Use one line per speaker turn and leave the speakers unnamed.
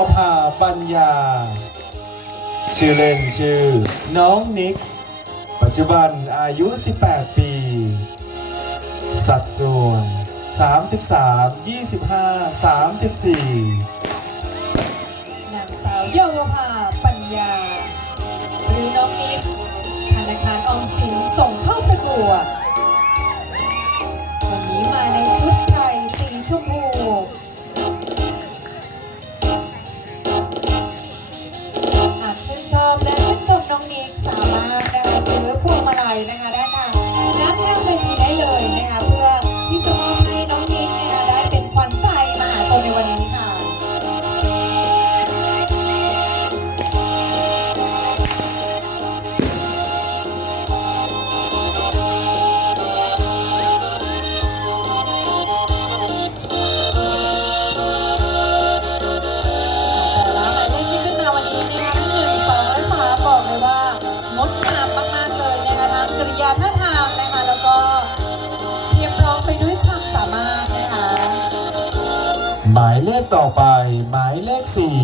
อภาปัญญา ชื่อเล่นชื่อ น้องนิก ปัจจุบันอายุ 18 ปี สัดส่วน 33 25 34
นางสาวเยาวภาปัญญา หรือน้องนิกธนาคารออมสินส่งเข้าประกวด ยาท่าทางนะคะ แล้วก็เรียบร้องไปด้วยความสามารถนะคะ
หมายเลขต่อไปหมายเลขสี่